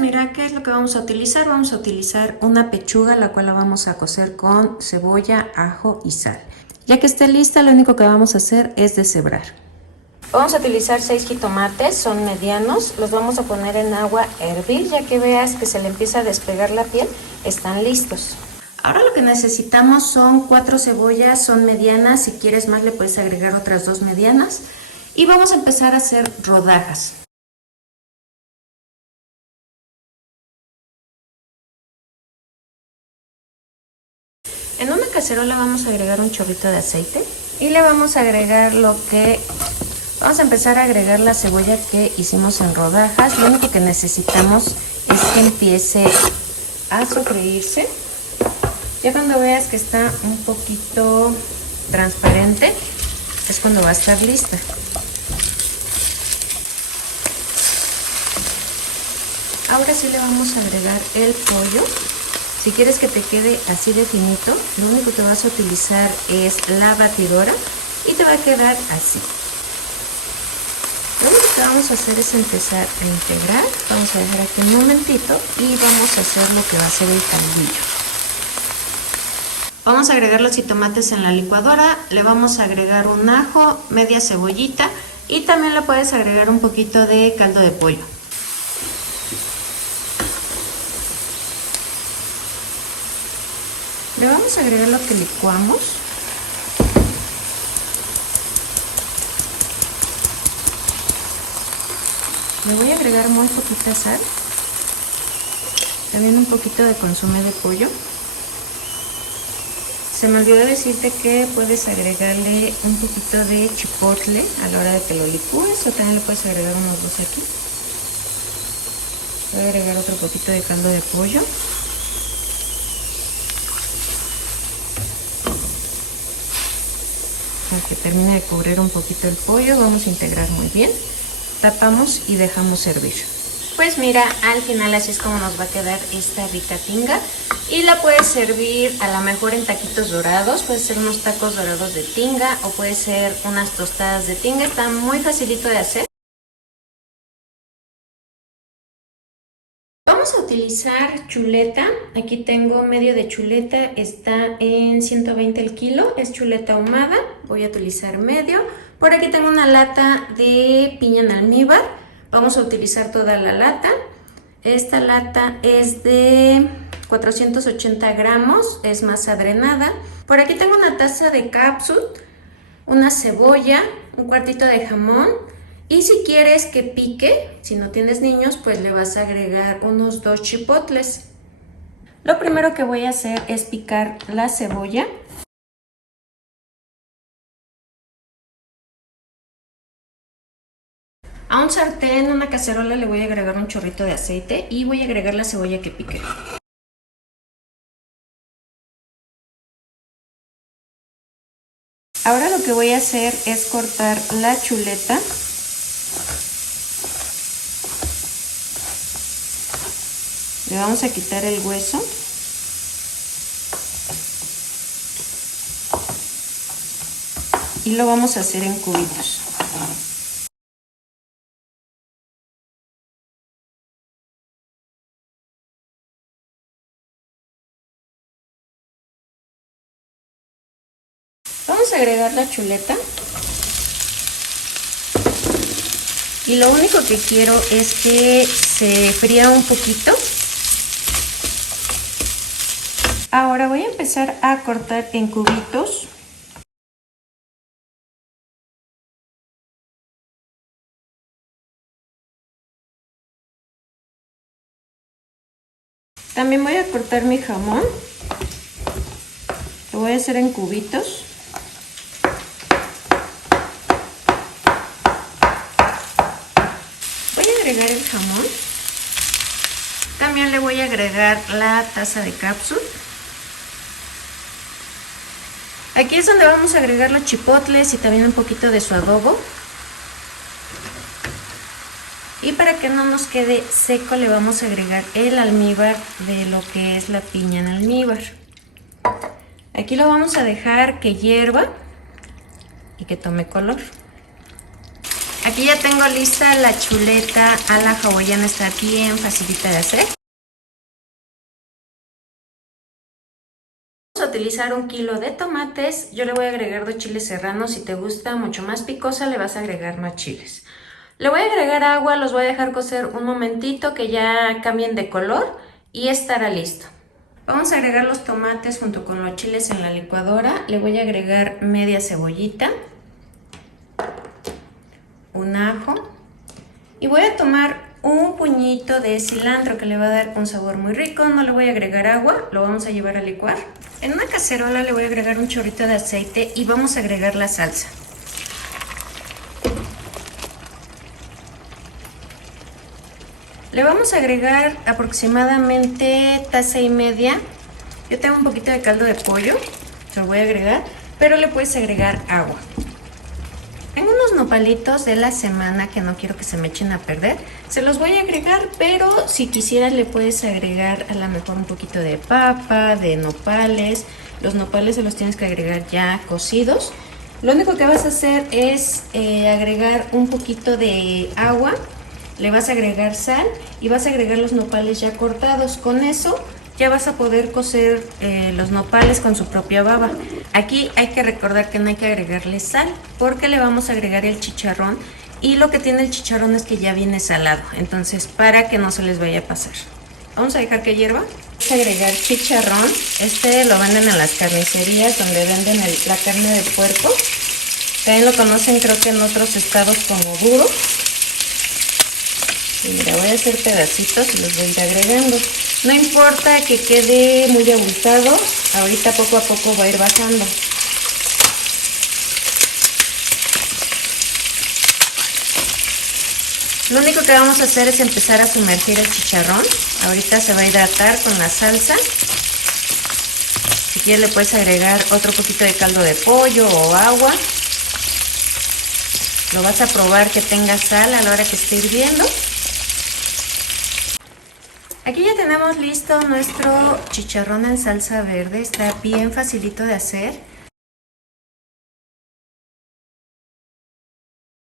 Mira, ¿qué es lo que vamos a utilizar? Vamos a utilizar una pechuga, la cual la vamos a cocer con cebolla, ajo y sal. Ya que esté lista, lo único que vamos a hacer es deshebrar. Vamos a utilizar 6 jitomates, son medianos. Los vamos a poner en agua a hervir, ya que veas que se le empieza a despegar la piel, están listos. Ahora lo que necesitamos son 4 cebollas, son medianas. Si quieres más, le puedes agregar otras 2 medianas. Y vamos a empezar a hacer rodajas. En una cacerola vamos a agregar un chorrito de aceite y le vamos a agregar vamos a empezar a agregar la cebolla que hicimos en rodajas. Lo único que necesitamos es que empiece a sofreírse. Ya cuando veas que está un poquito transparente, es cuando va a estar lista. Ahora sí le vamos a agregar el pollo. Si quieres que te quede así de finito, lo único que vas a utilizar es la batidora y te va a quedar así. Lo único que vamos a hacer es empezar a integrar. Vamos a dejar aquí un momentito y vamos a hacer lo que va a ser el caldillo. Vamos a agregar los jitomates en la licuadora, le vamos a agregar un ajo, media cebollita y también le puedes agregar un poquito de caldo de pollo. Le vamos a agregar lo que licuamos. Le voy a agregar muy poquita sal. También un poquito de consomé de pollo. Se me olvidó decirte que puedes agregarle un poquito de chipotle a la hora de que lo licúes, o también le puedes agregar unos 2 aquí. Voy a agregar otro poquito de caldo de pollo. Para que termine de cubrir un poquito el pollo, vamos a integrar muy bien. Tapamos y dejamos hervir. Pues mira, al final así es como nos va a quedar esta rica tinga. Y la puedes servir a lo mejor en taquitos dorados, puede ser unos tacos dorados de tinga o puede ser unas tostadas de tinga, está muy facilito de hacer. Vamos a utilizar chuleta, aquí tengo medio de chuleta, está en 120 el kilo, es chuleta ahumada, voy a utilizar medio. Por aquí tengo una lata de piña en almíbar, vamos a utilizar toda la lata. Esta lata es de 480 gramos, es masa drenada. Por aquí tengo una taza de cápsula, una cebolla, un cuartito de jamón. Y si quieres que pique, si no tienes niños, pues le vas a agregar unos 2 chipotles. Lo primero que voy a hacer es picar la cebolla. A un sartén, una cacerola, le voy a agregar un chorrito de aceite y voy a agregar la cebolla que piqué. Ahora lo que voy a hacer es cortar la chuleta. Le vamos a quitar el hueso. Y lo vamos a hacer en cubitos. Vamos a agregar la chuleta. Y lo único que quiero es que se fría un poquito. Ahora voy a empezar a cortar en cubitos. También voy a cortar mi jamón. Lo voy a hacer en cubitos. Voy a agregar el jamón. También le voy a agregar la taza de cápsula. Aquí es donde vamos a agregar los chipotles y también un poquito de su adobo. Y para que no nos quede seco le vamos a agregar el almíbar de lo que es la piña en almíbar. Aquí lo vamos a dejar que hierva y que tome color. Aquí ya tengo lista la chuleta a la hawaiana, está bien facilita de hacer. Vamos a utilizar 1 kilo de tomates, yo le voy a agregar 2 chiles serranos, si te gusta mucho más picosa le vas a agregar más chiles. Le voy a agregar agua, los voy a dejar cocer un momentito que ya cambien de color y estará listo. Vamos a agregar los tomates junto con los chiles en la licuadora, le voy a agregar media cebollita, un ajo y voy a tomar un puñito de cilantro que le va a dar un sabor muy rico. No le voy a agregar agua, lo vamos a llevar a licuar. En una cacerola le voy a agregar un chorrito de aceite y vamos a agregar la salsa. Le vamos a agregar aproximadamente 1,5 tazas. Yo tengo un poquito de caldo de pollo, se lo voy a agregar, pero le puedes agregar agua. Tengo unos nopalitos de la semana que no quiero que se me echen a perder. Se los voy a agregar, pero si quisieras le puedes agregar a lo mejor un poquito de papa, de nopales. Los nopales se los tienes que agregar ya cocidos. Lo único que vas a hacer es agregar un poquito de agua. Le vas a agregar sal y vas a agregar los nopales ya cortados. Con eso ya vas a poder cocer los nopales con su propia baba. Aquí hay que recordar que no hay que agregarle sal porque le vamos a agregar el chicharrón y lo que tiene el chicharrón es que ya viene salado, entonces para que no se les vaya a pasar. Vamos a dejar que hierva. Vamos a agregar chicharrón, este lo venden en las carnicerías donde venden la carne de puerco. También lo conocen creo que en otros estados como duro. Y mira, voy a hacer pedacitos y los voy a ir agregando. No importa que quede muy abultado, ahorita poco a poco va a ir bajando. Lo único que vamos a hacer es empezar a sumergir el chicharrón. Ahorita se va a hidratar con la salsa. Si quieres le puedes agregar otro poquito de caldo de pollo o agua. Lo vas a probar que tenga sal a la hora que esté hirviendo. Aquí ya tenemos listo nuestro chicharrón en salsa verde, está bien facilito de hacer.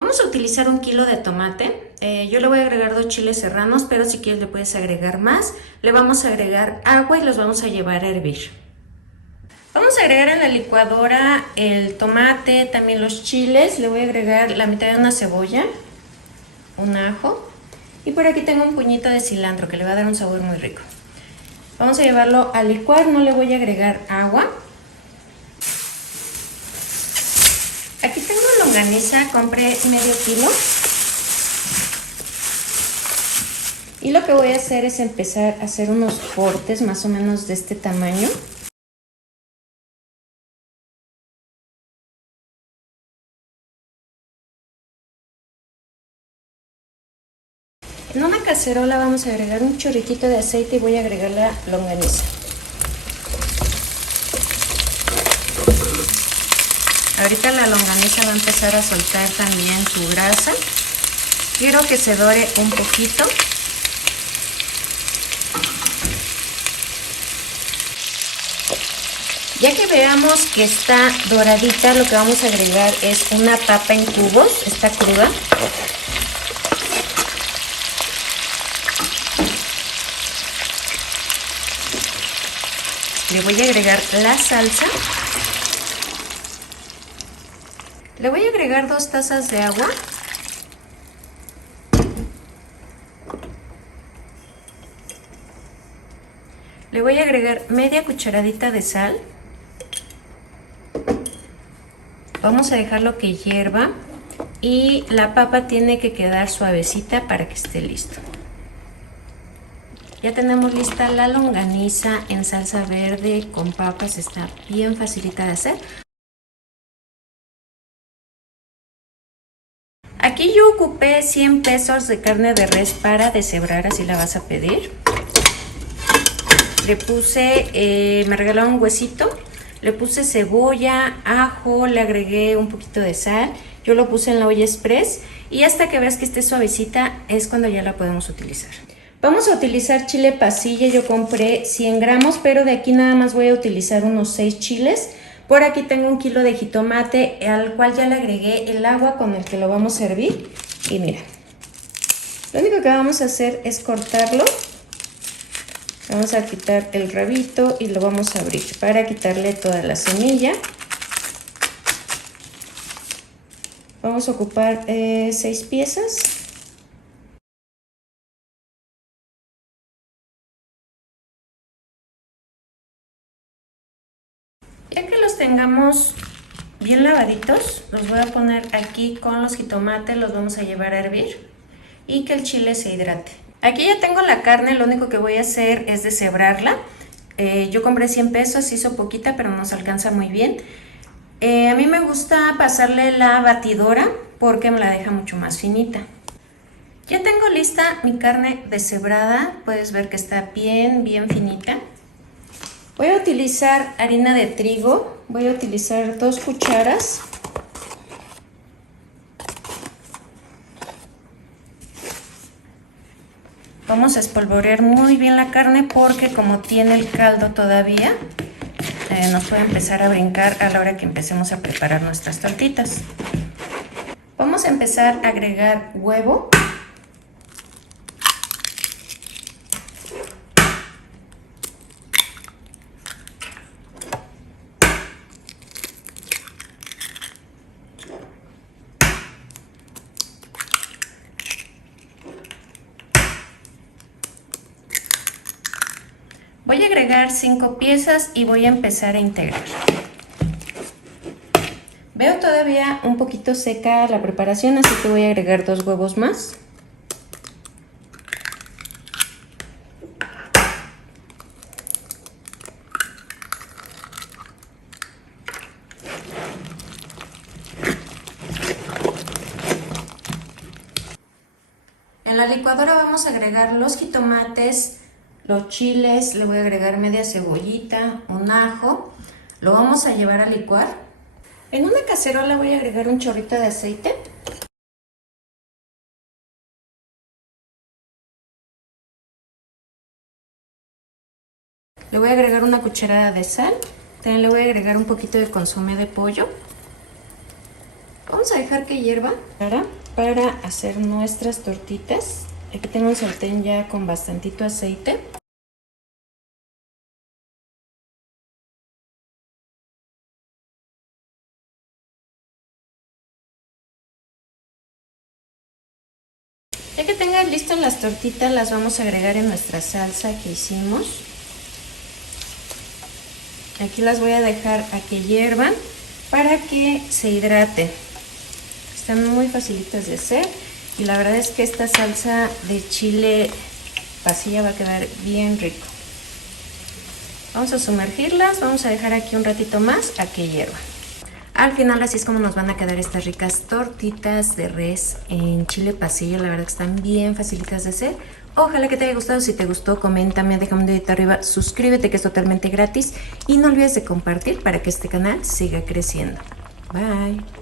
Vamos a utilizar 1 kilo de tomate, yo le voy a agregar 2 chiles serranos, pero si quieres le puedes agregar más. Le vamos a agregar agua y los vamos a llevar a hervir. Vamos a agregar en la licuadora el tomate, también los chiles, le voy a agregar la mitad de una cebolla, un ajo. Y por aquí tengo un puñito de cilantro que le va a dar un sabor muy rico. Vamos a llevarlo a licuar, no le voy a agregar agua. Aquí tengo longaniza, compré medio kilo. Y lo que voy a hacer es empezar a hacer unos cortes más o menos de este tamaño. En una cacerola vamos a agregar un chorritito de aceite y voy a agregar la longaniza. Ahorita la longaniza va a empezar a soltar también su grasa. Quiero que se dore un poquito. Ya que veamos que está doradita, lo que vamos a agregar es una papa en cubos, está cruda. Le voy a agregar la salsa. Le voy a agregar 2 tazas de agua. Le voy a agregar media cucharadita de sal. Vamos a dejarlo que hierva y la papa tiene que quedar suavecita para que esté listo. Ya tenemos lista la longaniza en salsa verde con papas, está bien facilita de hacer. Aquí yo ocupé 100 pesos de carne de res para deshebrar, así la vas a pedir. Le puse, me regalaron un huesito, le puse cebolla, ajo, le agregué un poquito de sal. Yo lo puse en la olla express y hasta que veas que esté suavecita es cuando ya la podemos utilizar. Vamos a utilizar chile pasilla, yo compré 100 gramos, pero de aquí nada más voy a utilizar unos 6 chiles. Por aquí tengo 1 kilo de jitomate, al cual ya le agregué el agua con el que lo vamos a hervir. Y mira, lo único que vamos a hacer es cortarlo. Vamos a quitar el rabito y lo vamos a abrir para quitarle toda la semilla. Vamos a ocupar 6 piezas. Ya que los tengamos bien lavaditos, los voy a poner aquí con los jitomates, los vamos a llevar a hervir y que el chile se hidrate. Aquí ya tengo la carne, lo único que voy a hacer es deshebrarla. Yo compré 100 pesos, hizo poquita, pero nos alcanza muy bien. A mí me gusta pasarle la batidora porque me la deja mucho más finita. Ya tengo lista mi carne deshebrada, puedes ver que está bien finita. Voy a utilizar harina de trigo, voy a utilizar 2 cucharas. Vamos a espolvorear muy bien la carne porque como tiene el caldo todavía, nos puede empezar a brincar a la hora que empecemos a preparar nuestras tortitas. Vamos a empezar a agregar huevo. Voy a agregar 5 piezas y voy a empezar a integrar. Veo todavía un poquito seca la preparación, así que voy a agregar 2 huevos más. En la licuadora vamos a agregar los jitomates, los chiles, le voy a agregar media cebollita, un ajo, lo vamos a llevar a licuar. En una cacerola voy a agregar un chorrito de aceite. Le voy a agregar una cucharada de sal, también le voy a agregar un poquito de consomé de pollo. Vamos a dejar que hierva para hacer nuestras tortitas. Aquí tengo un sartén ya con bastantito aceite. Ya que tengan listas las tortitas, las vamos a agregar en nuestra salsa que hicimos. Aquí las voy a dejar a que hiervan para que se hidraten. Están muy facilitas de hacer y la verdad es que esta salsa de chile pasilla va a quedar bien rico. Vamos a sumergirlas, vamos a dejar aquí un ratito más a que hiervan. Al final así es como nos van a quedar estas ricas tortitas de res en chile pasilla. La verdad que están bien facilitas de hacer. Ojalá que te haya gustado. Si te gustó, coméntame, déjame un dedito arriba, suscríbete que es totalmente gratis y no olvides de compartir para que este canal siga creciendo. Bye.